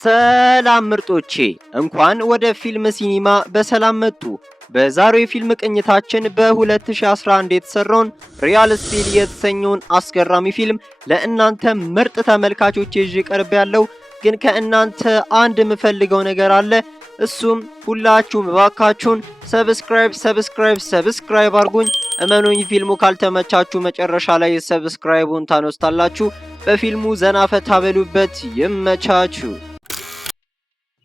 ሰላም ምርጦቼ እንኳን ወደ ፊልም ሲኒማ በሰላም መጡ። በዛሬው የፊልም ቅኝታችን በ2011 የተሰራውን ሪያል ስፒድ የተሰኘውን አስገራሚ ፊልም ለእናንተ ምርጥ ተመልካቾች ይዤ ቀርብ ያለው። ግን ከእናንተ አንድ የምፈልገው ነገር አለ። እሱም ሁላችሁም እባካችሁን ሰብስክራይብ አድርጉኝ። እመኑኝ ፊልሙ ካልተመቻችሁ መጨረሻ ላይ ሰብስክራይቡን ታነሱታላችሁ። በፊልሙ ዘና ፈታ በሉበት። ይመቻችሁ።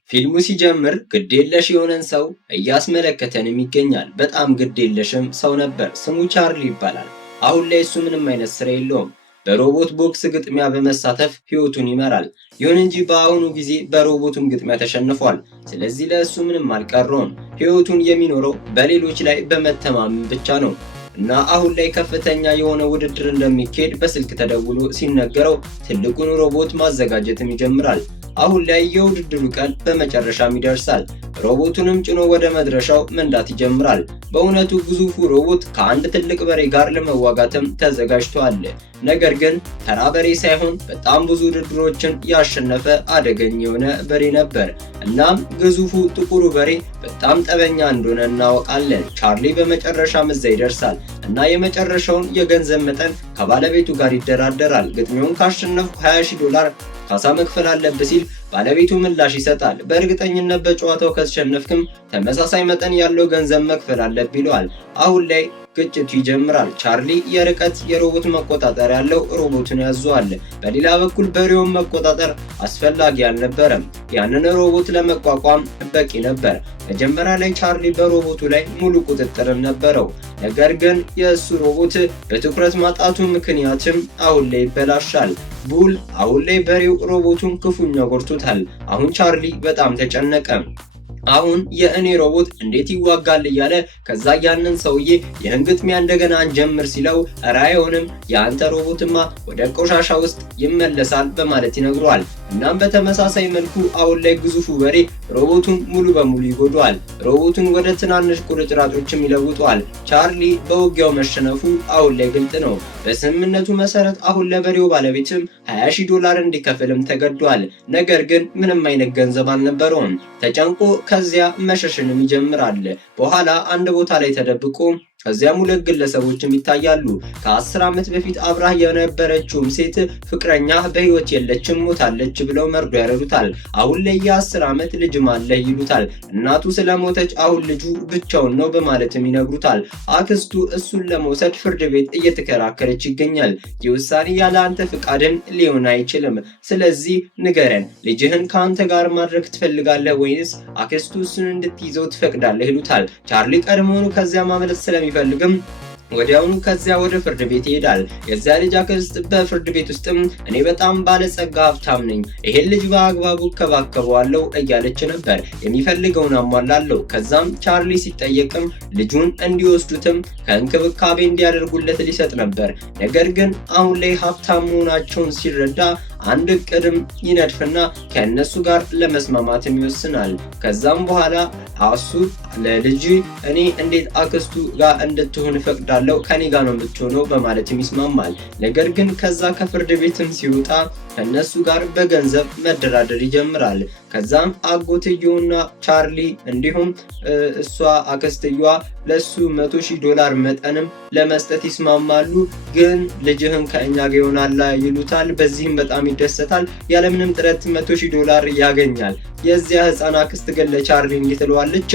ፊልሙ ሲጀምር ግዴለሽ የሆነን ሰው እያስመለከተንም ይገኛል። በጣም ግዴለሽም ሰው ነበር። ስሙ ቻርሊ ይባላል። አሁን ላይ እሱ ምንም አይነት ስራ የለውም። በሮቦት ቦክስ ግጥሚያ በመሳተፍ ህይወቱን ይመራል። ይሁን እንጂ በአሁኑ ጊዜ በሮቦቱም ግጥሚያ ተሸንፏል። ስለዚህ ለእሱ ምንም አልቀረውም። ህይወቱን የሚኖረው በሌሎች ላይ በመተማመን ብቻ ነው እና አሁን ላይ ከፍተኛ የሆነ ውድድር እንደሚካሄድ በስልክ ተደውሎ ሲነገረው ትልቁን ሮቦት ማዘጋጀትም ይጀምራል። አሁን ላይ የውድድሩ ቀን በመጨረሻም ይደርሳል። ሮቦቱንም ጭኖ ወደ መድረሻው መንዳት ይጀምራል። በእውነቱ ግዙፉ ሮቦት ከአንድ ትልቅ በሬ ጋር ለመዋጋትም ተዘጋጅቷል። ነገር ግን ተራ በሬ ሳይሆን በጣም ብዙ ውድድሮችን ያሸነፈ አደገኛ የሆነ በሬ ነበር። እናም ግዙፉ ጥቁሩ በሬ በጣም ጠበኛ እንደሆነ እናወቃለን። ቻርሊ በመጨረሻም እዛ ይደርሳል እና የመጨረሻውን የገንዘብ መጠን ከባለቤቱ ጋር ይደራደራል። ግጥሚያውን ካሸነፉ $20,000 ካሳ መክፈል አለብህ ሲል ባለቤቱ ምላሽ ይሰጣል። በእርግጠኝነት በጨዋታው ከተሸነፍክም ተመሳሳይ መጠን ያለው ገንዘብ መክፈል አለብህ ይለዋል። አሁን ላይ ግጭቱ ይጀምራል። ቻርሊ የርቀት የሮቦት መቆጣጠር ያለው ሮቦቱን ያዘዋል። በሌላ በኩል በሬውን መቆጣጠር አስፈላጊ አልነበረም። ያንን ሮቦት ለመቋቋም በቂ ነበር። መጀመሪያ ላይ ቻርሊ በሮቦቱ ላይ ሙሉ ቁጥጥርም ነበረው። ነገር ግን የእሱ ሮቦት በትኩረት ማጣቱ ምክንያትም አሁን ላይ ይበላሻል። ቡል አሁን ላይ በሬው ሮቦቱን ክፉኛ ጎድቶታል። አሁን ቻርሊ በጣም ተጨነቀ። አሁን የእኔ ሮቦት እንዴት ይዋጋል እያለ ከዛ ያንን ሰውዬ ይህን ግጥሚያ እንደገና እንጀምር ሲለው እረ አይሆንም የአንተ ሮቦትማ ወደ ቆሻሻ ውስጥ ይመለሳል በማለት ይነግረዋል። እናም በተመሳሳይ መልኩ አሁን ላይ ግዙፉ በሬ ሮቦቱን ሙሉ በሙሉ ይጎዳዋል። ሮቦቱን ወደ ትናንሽ ቁርጭራጮችም ይለውጠዋል። ቻርሊ በውጊያው መሸነፉ አሁን ላይ ግልጥ ነው። በስምምነቱ መሰረት አሁን ለበሬው ባለቤትም $20,000 እንዲከፍልም ተገዷል። ነገር ግን ምንም አይነት ገንዘብ አልነበረውም። ተጨንቆ ከዚያ መሸሽንም ይጀምራል። በኋላ አንድ ቦታ ላይ ተደብቆ ከዚያም ሁለት ግለሰቦችም ይታያሉ። ከ10 ዓመት በፊት አብራህ የነበረችውም ሴት ፍቅረኛ በህይወት የለችም ሞታለች ብለው መርዶ ያረዱታል። አሁን ላይ የ10 ዓመት ልጅም አለህ ይሉታል። እናቱ ስለሞተች አሁን ልጁ ብቻውን ነው በማለትም ይነግሩታል። አክስቱ እሱን ለመውሰድ ፍርድ ቤት እየተከራከረች ይገኛል። ይህ ውሳኔ ያለ አንተ ፍቃድን ሊሆን አይችልም። ስለዚህ ንገረን፣ ልጅህን ከአንተ ጋር ማድረግ ትፈልጋለህ ወይንስ አክስቱ እሱን እንድትይዘው ትፈቅዳለህ ይሉታል። ቻርሊ ቀድሞውኑ ከዚያ ማምለጥ ስለሚፈልግም ወዲያውኑ ከዚያ ወደ ፍርድ ቤት ይሄዳል። የዚያ ልጅ አክስት በፍርድ ቤት ውስጥም እኔ በጣም ባለጸጋ ሀብታም ነኝ፣ ይሄን ልጅ በአግባቡ እከባከበዋለሁ እያለች ነበር። የሚፈልገውን አሟላለሁ። ከዛም ቻርሊ ሲጠየቅም ልጁን እንዲወስዱትም ከእንክብካቤ እንዲያደርጉለት ሊሰጥ ነበር። ነገር ግን አሁን ላይ ሀብታም መሆናቸውን ሲረዳ አንድ እቅድም ይነድፍና ከእነሱ ጋር ለመስማማትም ይወስናል። ከዛም በኋላ አሱ ለልጅ እኔ እንዴት አክስቱ ጋር እንድትሆን እፈቅዳለሁ፣ ከኔ ጋር ነው የምትሆነው በማለትም ይስማማል። ነገር ግን ከዛ ከፍርድ ቤትም ሲወጣ ከነሱ ጋር በገንዘብ መደራደር ይጀምራል። ከዛም አጎትየውና ቻርሊ እንዲሁም እሷ አክስትየዋ ለሱ $100,000 መጠንም ለመስጠት ይስማማሉ። ግን ልጅህን ከእኛ ጋር ይሆናል ይሉታል። በዚህም በጣም ይደሰታል። ያለምንም ጥረት $100,000 ያገኛል። የዚያ ህፃን አክስት ግን ለቻርሊ እንዲህ ትለዋለች፣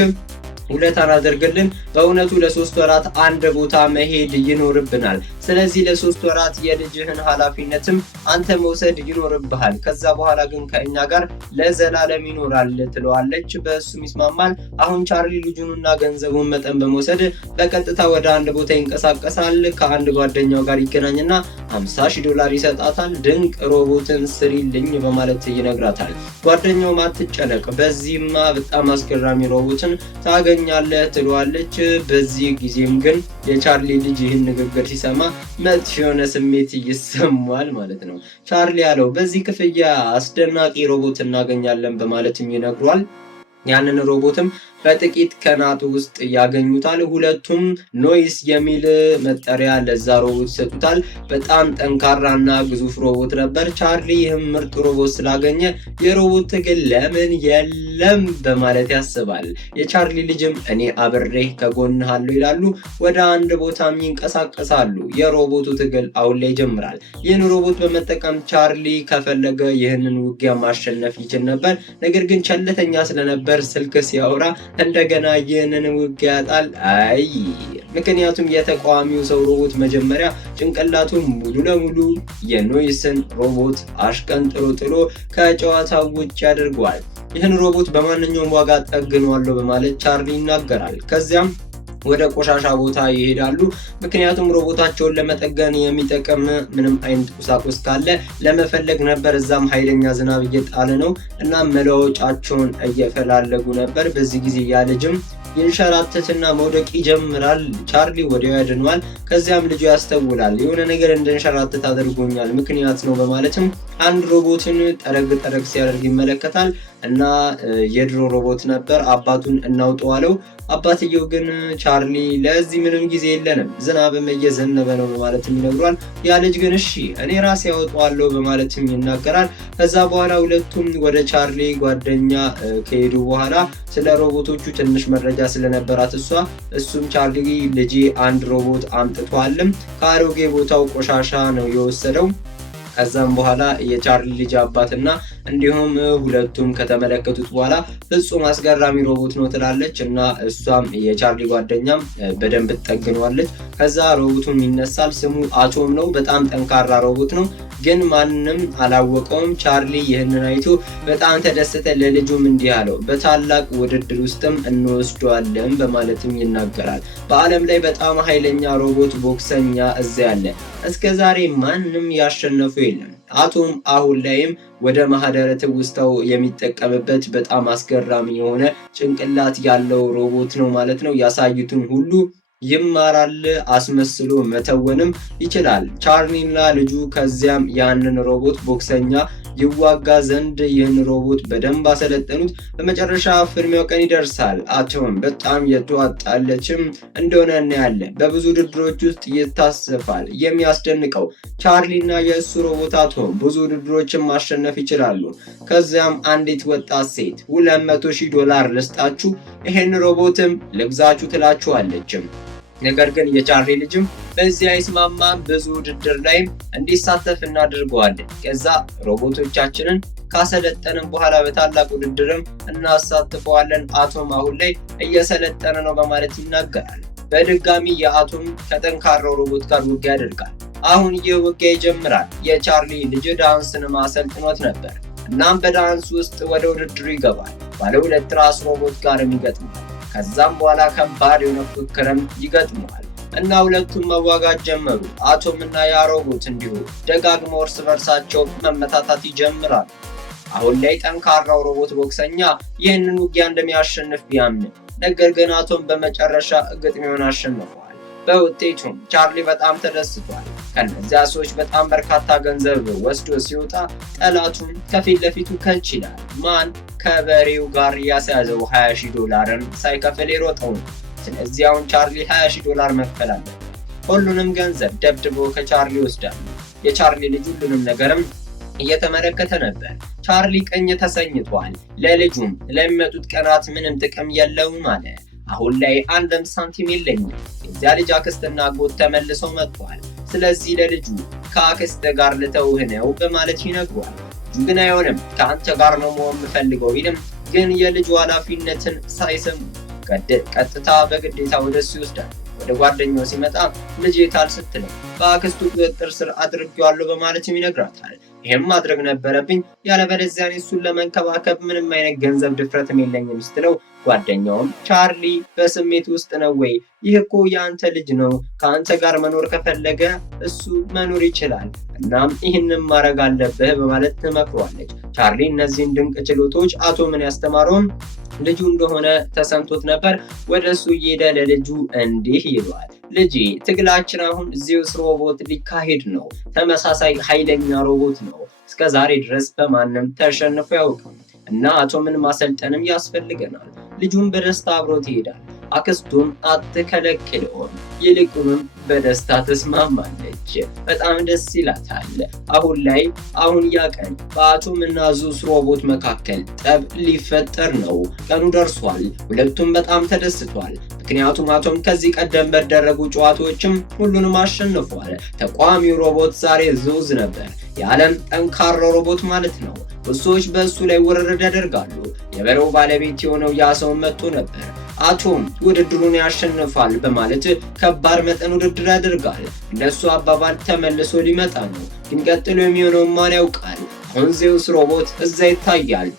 ውለታን አድርግልን። በእውነቱ ለ3 ወራት አንድ ቦታ መሄድ ይኖርብናል። ስለዚህ ለ3 ወራት የልጅህን ኃላፊነትም አንተ መውሰድ ይኖርብሃል። ከዛ በኋላ ግን ከእኛ ጋር ለዘላለም ይኖራል ትለዋለች። በእሱም ይስማማል። አሁን ቻርሊ ልጁንና ገንዘቡን መጠን በመውሰድ በቀጥታ ወደ አንድ ቦታ ይንቀሳቀሳል። ከአንድ ጓደኛው ጋር ይገናኝና $50,000 ይሰጣታል። ድንቅ ሮቦትን ስሪልኝ በማለት ይነግራታል። ጓደኛው አትጨነቅ፣ በዚህማ በጣም አስገራሚ ሮቦትን ታገኛለህ ትለዋለች። በዚህ ጊዜም ግን የቻርሊ ልጅ ይህን ንግግር ሲሰማ መጥፎ የሆነ ስሜት ይሰማል ማለት ነው። ቻርሊ ያለው በዚህ ክፍያ አስደናቂ ሮቦት እናገኛለን በማለትም ይነግሯል። ያንን ሮቦትም በጥቂት ቀናት ውስጥ ያገኙታል። ሁለቱም ኖይስ የሚል መጠሪያ ለዛ ሮቦት ይሰጡታል። በጣም ጠንካራና ግዙፍ ሮቦት ነበር። ቻርሊ ይህም ምርጥ ሮቦት ስላገኘ የሮቦት ትግል ለምን የለም በማለት ያስባል። የቻርሊ ልጅም እኔ አብሬህ ከጎንህ አለሁ ይላሉ። ወደ አንድ ቦታም ይንቀሳቀሳሉ። የሮቦቱ ትግል አሁን ላይ ይጀምራል። ይህን ሮቦት በመጠቀም ቻርሊ ከፈለገ ይህንን ውጊያ ማሸነፍ ይችል ነበር። ነገር ግን ቸልተኛ ስለነበር ስልክ ሲያወራ እንደገና ይህንን ውጊያ ያጣል። አይ ምክንያቱም የተቃዋሚው ሰው ሮቦት መጀመሪያ ጭንቅላቱን ሙሉ ለሙሉ የኖይስን ሮቦት አሽቀንጥሮ ጥሎ ከጨዋታው ውጭ ያደርገዋል። ይህን ሮቦት በማንኛውም ዋጋ ጠግነዋለሁ በማለት ቻርሊ ይናገራል። ከዚያም ወደ ቆሻሻ ቦታ ይሄዳሉ። ምክንያቱም ሮቦታቸውን ለመጠገን የሚጠቅም ምንም አይነት ቁሳቁስ ካለ ለመፈለግ ነበር። እዛም ኃይለኛ ዝናብ እየጣለ ነው እና መለዋወጫቸውን እየፈላለጉ ነበር። በዚህ ጊዜ ያ ልጅም ይንሸራተትና መውደቅ ይጀምራል። ቻርሊ ወዲያው ያድነዋል። ከዚያም ልጁ ያስተውላል። የሆነ ነገር እንደንሸራተት አድርጎኛል ምክንያት ነው በማለትም አንድ ሮቦትን ጠረግ ሲያደርግ ይመለከታል እና የድሮ ሮቦት ነበር። አባቱን እናውጠዋለው። አባትየው ግን ቻርሊ ለዚህ ምንም ጊዜ የለንም ዝናብም እየዘነበ ነው በማለትም ይነግሯል። ያ ልጅ ግን እሺ እኔ ራሴ ያወጣዋለሁ በማለትም ይናገራል። ከዛ በኋላ ሁለቱም ወደ ቻርሊ ጓደኛ ከሄዱ በኋላ ስለ ሮቦቶቹ ትንሽ መረጃ ስለነበራት እሱም ቻርሊ ልጄ አንድ ሮቦት አምጥቷልም ከአሮጌ ቦታው ቆሻሻ ነው የወሰደው። ከዛም በኋላ የቻርሊ ልጅ አባትና እንዲሁም ሁለቱም ከተመለከቱት በኋላ ፍጹም አስገራሚ ሮቦት ነው ትላለች እና እሷም የቻርሊ ጓደኛም በደንብ ትጠግነዋለች። ከዛ ሮቦቱም ይነሳል። ስሙ አቶም ነው። በጣም ጠንካራ ሮቦት ነው፣ ግን ማንም አላወቀውም። ቻርሊ ይህንን አይቶ በጣም ተደሰተ። ለልጁም እንዲህ አለው፣ በታላቅ ውድድር ውስጥም እንወስደዋለን በማለትም ይናገራል። በዓለም ላይ በጣም ኃይለኛ ሮቦት ቦክሰኛ እዚያ አለ። እስከ ዛሬ ማንም ያሸነፉ የለም። አቶም አሁን ላይም ወደ ማህደረ ትውስታው የሚጠቀምበት በጣም አስገራሚ የሆነ ጭንቅላት ያለው ሮቦት ነው ማለት ነው። ያሳዩትን ሁሉ ይማራል፣ አስመስሎ መተወንም ይችላል። ቻርሊና ልጁ ከዚያም ያንን ሮቦት ቦክሰኛ ይዋጋ ዘንድ ይህን ሮቦት በደንብ አሰለጠኑት። በመጨረሻ ፍልሚያው ቀን ይደርሳል። አቶም በጣም የተዋጣለችም እንደሆነ እናያለን። በብዙ ውድድሮች ውስጥ ይታሰፋል። የሚያስደንቀው ቻርሊና የእሱ ሮቦት አቶም ብዙ ውድድሮችን ማሸነፍ ይችላሉ። ከዚያም አንዲት ወጣት ሴት $200,000 ልስጣችሁ፣ ይሄን ሮቦትም ልግዛችሁ ትላችኋለችም። ነገር ግን የቻርሊ ልጅም በዚህ አይስማማም። ብዙ ውድድር ላይም እንዲሳተፍ እናድርገዋለን። ከዛ ሮቦቶቻችንን ካሰለጠንን በኋላ በታላቅ ውድድርም እናሳትፈዋለን። አቶም አሁን ላይ እየሰለጠነ ነው በማለት ይናገራል። በድጋሚ የአቶም ከጠንካራው ሮቦት ጋር ውጊያ ያደርጋል። አሁን ይህ ውጊያ ይጀምራል። የቻርሊ ልጅ ዳንስን ማሰልጥኖት ነበር። እናም በዳንስ ውስጥ ወደ ውድድሩ ይገባል። ባለ ሁለት ራስ ሮቦት ጋርም ይገጥማል። ከዛም በኋላ ከባድ የሆነ ፉክክርም ይገጥመዋል እና ሁለቱም መዋጋት ጀመሩ። አቶም እና ያ ሮቦት እንዲሁ ደጋግመው እርስ በርሳቸው መመታታት ይጀምራሉ። አሁን ላይ ጠንካራው ሮቦት ቦክሰኛ ይህንን ውጊያ እንደሚያሸንፍ ቢያምንም፣ ነገር ግን አቶም በመጨረሻ ግጥሚያውን አሸንፏል። በውጤቱም ቻርሊ በጣም ተደስቷል። ከነዚያ ሰዎች በጣም በርካታ ገንዘብ ወስዶ ሲወጣ ጠላቱን ከፊት ለፊቱ ከች ይላል። ማን? ከበሬው ጋር ያስያዘው $20,000ን ሳይከፍል የሮጠው ነው። ስለዚህ አሁን ቻርሊ $20,000 መክፈል አለ። ሁሉንም ገንዘብ ደብድቦ ከቻርሊ ይወስዳል። የቻርሊ ልጅ ሁሉንም ነገርም እየተመለከተ ነበር። ቻርሊ ቀኝ ተሰኝቷል። ለልጁም ለሚመጡት ቀናት ምንም ጥቅም የለውም አለ። አሁን ላይ አንድም ሳንቲም የለኝም። የዚያ ልጅ አክስትና አጎት ተመልሰው መጥተዋል። ስለዚህ ለልጁ ከአክስት ጋር ልተውህ ነው በማለት ይነግሯል። ልጁ ግን አይሆንም፣ ከአንተ ጋር ነው መሆን የምፈልገው ቢልም ግን የልጁ ኃላፊነትን ሳይሰሙ ቀጥታ በግዴታ ወደሱ ይወስዳል። ወደ ጓደኛው ሲመጣ ልጅ የታል ስትለው በአክስቱ ቁጥጥር ስር አድርጌዋለሁ በማለትም ይነግራታል። ይሄም ማድረግ ነበረብኝ፣ ያለበለዚያ እሱን ለመንከባከብ ምንም አይነት ገንዘብ ድፍረትም የለኝም ስትለው ጓደኛውም ቻርሊ በስሜት ውስጥ ነው ወይ? ይህ እኮ የአንተ ልጅ ነው። ከአንተ ጋር መኖር ከፈለገ እሱ መኖር ይችላል። እናም ይህንን ማድረግ አለብህ በማለት ትመክሯለች። ቻርሊ እነዚህን ድንቅ ችሎቶች አቶምን ያስተማረውም ልጁ እንደሆነ ተሰምቶት ነበር። ወደ እሱ እየሄደ ለልጁ እንዲህ ይለዋል። ልጄ፣ ትግላችን አሁን ዚውስ ሮቦት ሊካሄድ ነው። ተመሳሳይ ኃይለኛ ሮቦት ነው። እስከ ዛሬ ድረስ በማንም ተሸንፎ ያውቅም። እና አቶምን ማሰልጠንም ያስፈልገናል። ልጁም በደስታ አብሮት ይሄዳል። አክስቱም አትከለክለውም፣ ይልቁንም በደስታ ተስማማለች። በጣም ደስ ይላታል። አሁን ያ ቀን በአቶም እና ዙስ ሮቦት መካከል ጠብ ሊፈጠር ነው። ቀኑ ደርሷል። ሁለቱም በጣም ተደስቷል። ምክንያቱም አቶም ከዚህ ቀደም በደረጉ ጨዋታዎችም ሁሉንም አሸንፏል። ተቋሚው ሮቦት ዛሬ ዙዝ ነበር። የዓለም ጠንካራው ሮቦት ማለት ነው። ብዙዎች በእሱ ላይ ውርርድ ያደርጋሉ። የበሬው ባለቤት የሆነው ያ ሰው መጥቶ ነበር። አቶም ውድድሩን ያሸንፋል በማለት ከባድ መጠን ውድድር ያደርጋል። እንደሱ አባባል ተመልሶ ሊመጣ ነው። ግን ቀጥሎ የሚሆነው ማን ያውቃል? አሁን ዜውስ ሮቦት እዛ ይታያል።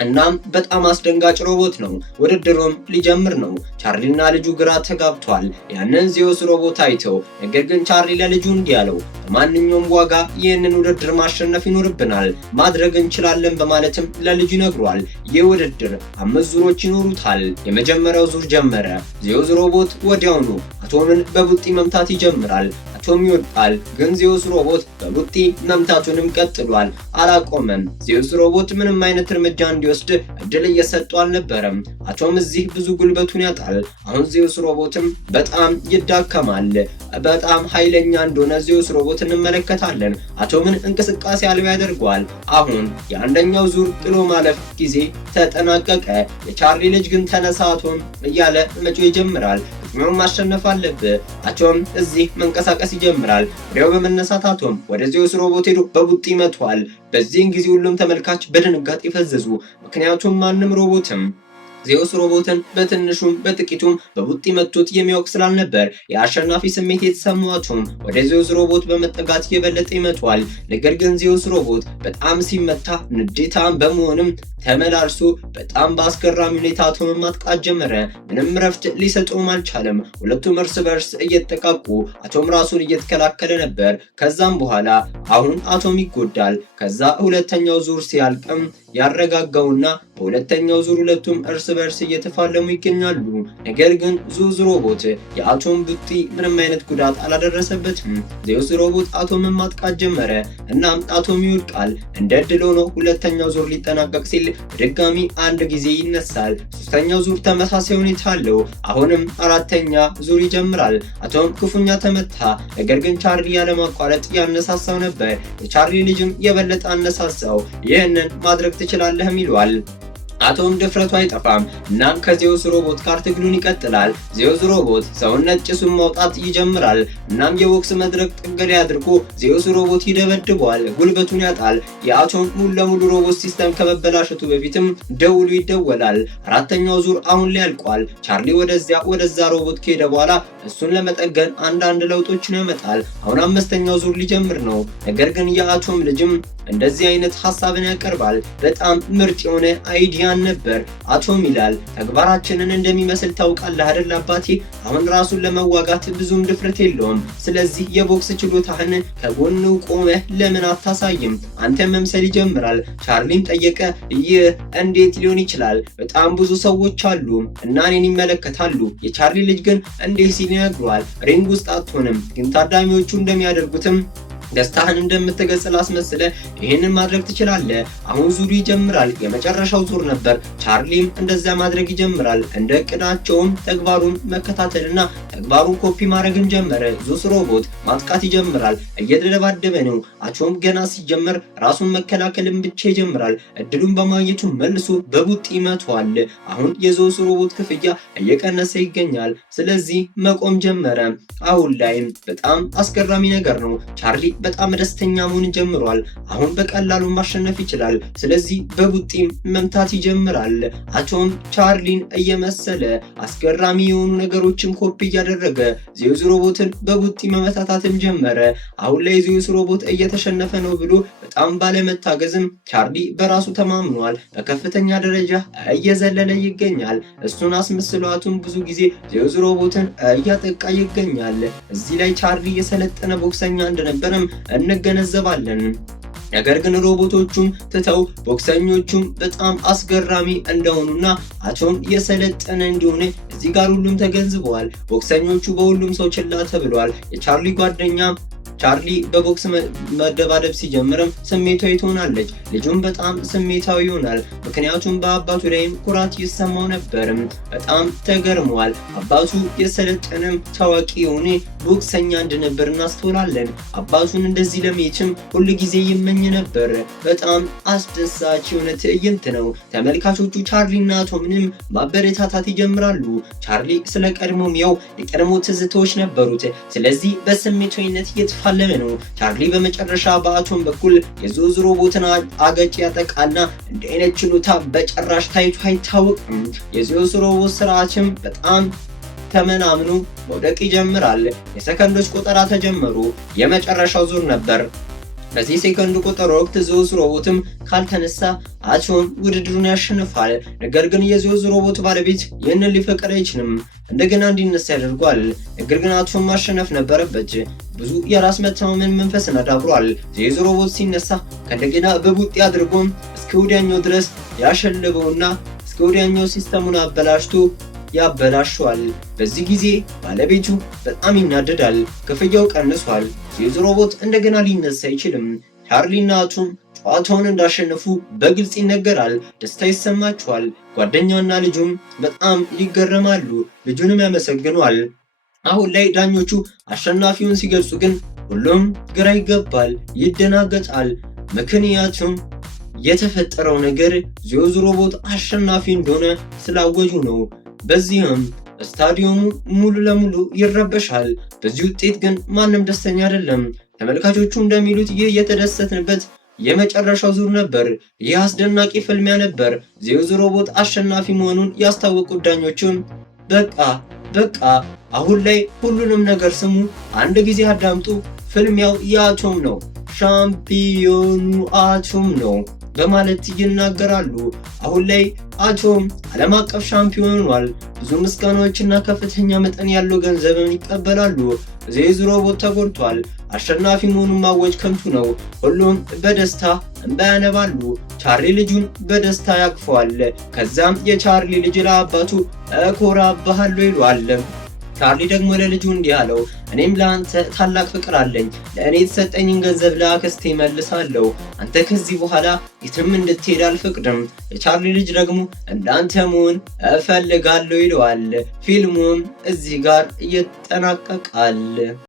እናም በጣም አስደንጋጭ ሮቦት ነው። ውድድሩም ሊጀምር ነው። ቻርሊና ልጁ ግራ ተጋብቷል ያንን ዜውስ ሮቦት አይተው። ነገር ግን ቻርሊ ለልጁ እንዲህ አለው፣ በማንኛውም ዋጋ ይህንን ውድድር ማሸነፍ ይኖርብናል፣ ማድረግ እንችላለን በማለትም ለልጁ ይነግሯል። ይህ ውድድር 5 ዙሮች ይኖሩታል። የመጀመሪያው ዙር ጀመረ። ዜውስ ሮቦት ወዲያውኑ አቶምን በቡጢ መምታት ይጀምራል። አቶም ይወድቃል። ግን ዜውስ ሮቦት በቡጢ መምታቱንም ቀጥሏል፣ አላቆመም። ዜውስ ሮቦት ምንም አይነት እርምጃ እንዲወስድ እድል እየሰጠው አልነበረም። አቶም እዚህ ብዙ ጉልበቱን ያጣል። አሁን ዜውስ ሮቦትም በጣም ይዳከማል። በጣም ኃይለኛ እንደሆነ ዜውስ ሮቦት እንመለከታለን። አቶምን እንቅስቃሴ አልባ ያደርገዋል። አሁን የአንደኛው ዙር ጥሎ ማለፍ ጊዜ ተጠናቀቀ። የቻርሊ ልጅ ግን ተነሳ አቶም እያለ መጮህ ይጀምራል። ግጥሚያውን ማሸነፍ አለብህ። አቶም እዚህ መንቀሳቀስ ይጀምራል። ወዲያው በመነሳት አቶም ወደ ዜውስ ሮቦት ሄዶ በቡጢ መቷል። በዚህን ጊዜ ሁሉም ተመልካች በድንጋጤ ፈዘዙ። ምክንያቱም ማንም ሮቦትም ዜውስ ሮቦትን በትንሹም በጥቂቱም በቡጢ መቶት የሚያውቅ ስላልነበር የአሸናፊ ስሜት የተሰማው አቶም ወደ ዜውስ ሮቦት በመጠጋት የበለጠ ይመቷል። ነገር ግን ዜውስ ሮቦት በጣም ሲመታ ንዴታም በመሆንም ተመላልሶ በጣም በአስገራሚ ሁኔታ አቶምን ማጥቃት ጀመረ። ምንም ረፍት ሊሰጠውም አልቻለም። ሁለቱም እርስ በርስ እየተጠቃቁ አቶም ራሱን እየተከላከለ ነበር። ከዛም በኋላ አሁን አቶም ይጎዳል። ከዛ ሁለተኛው ዙር ሲያልቅም ያረጋጋውና በሁለተኛው ዙር ሁለቱም እርስ በርስ እየተፋለሙ ይገኛሉ። ነገር ግን ዙዝ ሮቦት የአቶም ቡጢ ምንም አይነት ጉዳት አላደረሰበትም። ዜውስ ሮቦት አቶምን ማጥቃት ጀመረ። እናም አቶም ይወድቃል። እንደ ድል ሆኖ ሁለተኛው ዙር ሊጠናቀቅ ሲል በድጋሚ አንድ ጊዜ ይነሳል። ሶስተኛው ዙር ተመሳሳይ ሁኔታ አለው። አሁንም አራተኛ ዙር ይጀምራል። አቶም ክፉኛ ተመታ። ነገር ግን ቻርሊ ያለማቋረጥ ያነሳሳው ነበር። የቻርሊ ልጅም የበለጠ አነሳሳው። ይህንን ማድረግ ትችላለህም ይለዋል። አቶም ድፍረቱ አይጠፋም። እናም ከዜውስ ሮቦት ጋር ትግሉን ይቀጥላል። ዜውስ ሮቦት ሰውነት ጭሱን ማውጣት ይጀምራል። እናም የቦክስ መድረክ ጥግ ላይ አድርጎ ዜውስ ሮቦት ይደበድበዋል። ጉልበቱን ያጣል። የአቶም ሙሉ ለሙሉ ሮቦት ሲስተም ከመበላሸቱ በፊትም ደውሉ ይደወላል። አራተኛው ዙር አሁን ላይ ያልቋል። ቻርሊ ወደዛ ሮቦት ከሄደ በኋላ እሱን ለመጠገን አንዳንድ ለውጦችን ያመጣል። አሁን አምስተኛው ዙር ሊጀምር ነው። ነገር ግን የአቶም ልጅም እንደዚህ አይነት ሐሳብን ያቀርባል። በጣም ምርጥ የሆነ አይዲያን ነበር። አቶም ይላል፣ ተግባራችንን እንደሚመስል ታውቃለህ አይደል አባቴ? አሁን ራሱን ለመዋጋት ብዙም ድፍረት የለውም። ስለዚህ የቦክስ ችሎታህን ከጎኑ ቆመህ ለምን አታሳይም? አንተ መምሰል ይጀምራል። ቻርሊም ጠየቀ፣ ይህ እንዴት ሊሆን ይችላል? በጣም ብዙ ሰዎች አሉ እና እኔን ይመለከታሉ። የቻርሊ ልጅ ግን እንዲህ ሲል ይነግረዋል፣ ሪንግ ውስጥ አትሆንም፣ ግን ታዳሚዎቹ እንደሚያደርጉትም ደስታህን እንደምትገልጽ አስመስለ ይሄንን ማድረግ ትችላለህ። አሁን ዙሩ ይጀምራል። የመጨረሻው ዙር ነበር። ቻርሊም እንደዛ ማድረግ ይጀምራል። እንደ እቅዳቸውም ተግባሩን መከታተልና ተግባሩን ኮፒ ማድረግን ጀመረ። ዙስ ሮቦት ማጥቃት ይጀምራል። እየተደባደበ ነው። አቶም ገና ሲጀመር ራሱን መከላከልን ብቻ ይጀምራል። እድሉን በማግኘቱ መልሶ በቡጢ ይመቷል። አሁን የዙስ ሮቦት ክፍያ እየቀነሰ ይገኛል። ስለዚህ መቆም ጀመረ። አሁን ላይም በጣም አስገራሚ ነገር ነው። ቻርሊ በጣም ደስተኛ መሆን ጀምሯል። አሁን በቀላሉ ማሸነፍ ይችላል። ስለዚህ በቡጢም መምታት ይጀምራል። አቶም ቻርሊን እየመሰለ አስገራሚ የሆኑ ነገሮችን ኮፒ እያደረገ ዜውስ ሮቦትን በቡጢ መመታታትን ጀመረ። አሁን ላይ ዜውስ ሮቦት እየተሸነፈ ነው ብሎ በጣም ባለመታገዝም ቻርሊ በራሱ ተማምኗል። በከፍተኛ ደረጃ እየዘለለ ይገኛል። እሱን አስመስሎ አቶም ብዙ ጊዜ ዜውስ ሮቦትን እያጠቃ ይገኛል። እዚህ ላይ ቻርሊ የሰለጠነ ቦክሰኛ እንደነበረም እንገነዘባለን። ነገር ግን ሮቦቶቹም ትተው ቦክሰኞቹም በጣም አስገራሚ እንደሆኑና አቶም የሰለጠነ እንደሆነ እዚህ ጋር ሁሉም ተገንዝበዋል። ቦክሰኞቹ በሁሉም ሰው ችላ ተብሏል። የቻርሊ ጓደኛ ቻርሊ በቦክስ መደባደብ ሲጀምርም ስሜታዊ ትሆናለች። ልጁም በጣም ስሜታዊ ይሆናል። ምክንያቱም በአባቱ ላይም ኩራት ይሰማው ነበር። በጣም ተገርመዋል። አባቱ የሰለጠነም ታዋቂ የሆነ ቦክሰኛ እንደነበር እናስተውላለን። አባቱን እንደዚህ ለማየትም ሁል ጊዜ ይመኝ ነበር። በጣም አስደሳች የሆነ ትዕይንት ነው። ተመልካቾቹ ቻርሊና ቶምንም ማበረታታት ይጀምራሉ። ቻርሊ ስለ ቀድሞም ያው የቀድሞ ትዝታዎች ነበሩት። ስለዚህ በስሜታዊነት እየተፋለመ ነው። ቻርሊ በመጨረሻ በአቶም በኩል የዞዝ ሮቦትን አገጭ ያጠቃና እንዲህ አይነት ችሎታ በጭራሽ ታይቶ አይታወቅም። የዞዝ ሮቦት ስርዓትም በጣም ተመናምኖ መውደቅ ይጀምራል። የሰከንዶች ቆጠራ ተጀመሩ። የመጨረሻው ዙር ነበር። በዚህ ሴከንድ ቁጥር ወቅት ዞዝ ሮቦትም ካልተነሳ አቶም ውድድሩን ያሸንፋል። ነገር ግን የዞዝ ሮቦት ባለቤት ይህንን ሊፈቅድ አይችልም። እንደገና እንዲነሳ ያደርጓል። ነገር ግን አቶም ማሸነፍ ነበረበት። ብዙ የራስ መተማመን መንፈስን አዳብሯል። ዞዝ ሮቦት ሲነሳ ከእንደገና በቡጢ አድርጎም እስከ ወዲያኛው ድረስ ያሸልበውና እስከ ወዲያኛው ሲስተሙን አበላሽቶ ያበላሸዋል። በዚህ ጊዜ ባለቤቱ በጣም ይናደዳል። ክፍያው ቀንሷል። ዞዝ ሮቦት እንደገና ሊነሳ አይችልም። ቻርሊና አቶም ጨዋታውን እንዳሸነፉ በግልጽ ይነገራል። ደስታ ይሰማቸዋል። ጓደኛና ልጁም በጣም ይገረማሉ። ልጁንም ያመሰግኗል። አሁን ላይ ዳኞቹ አሸናፊውን ሲገልጹ ግን ሁሉም ግራ ይገባል፣ ይደናገጣል። ምክንያቱም የተፈጠረው ነገር ዞዝ ሮቦት አሸናፊ እንደሆነ ስላወጁ ነው። በዚህም ስታዲየሙ ሙሉ ለሙሉ ይረበሻል። በዚህ ውጤት ግን ማንም ደስተኛ አይደለም። ተመልካቾቹ እንደሚሉት ይህ የተደሰትንበት የመጨረሻው ዙር ነበር። ይህ አስደናቂ ፍልሚያ ነበር። ዞዝ ሮቦት አሸናፊ መሆኑን ያስታወቁት ዳኞቹም በቃ አሁን ላይ ሁሉንም ነገር ስሙ፣ አንድ ጊዜ አዳምጡ። ፍልሚያው የአቶም ነው፣ ሻምፒዮኑ አቶም ነው በማለት ይናገራሉ። አሁን ላይ አቶም ዓለም አቀፍ ሻምፒዮን ሆኗል። ብዙ ምስጋናዎችና ከፍተኛ መጠን ያለው ገንዘብን ይቀበላሉ። ዞዝ ሮቦት ተጎድቷል። አሸናፊ መሆኑን ማወጅ ከንቱ ነው። ሁሉም በደስታ እንባ ያነባሉ። ቻርሊ ልጁን በደስታ ያቅፈዋል። ከዛም የቻርሊ ልጅ ለአባቱ እኮራብሃለሁ ይሏል። ቻርሊ ደግሞ ለልጁ እንዲህ አለው፣ እኔም ለአንተ ታላቅ ፍቅር አለኝ። ለእኔ የተሰጠኝን ገንዘብ ለአክስቴ መልሳለሁ። አንተ ከዚህ በኋላ የትም እንድትሄድ አልፈቅድም። የቻርሊ ልጅ ደግሞ እንዳንተ መሆን እፈልጋለሁ ይለዋል። ፊልሙም እዚህ ጋር ይጠናቀቃል።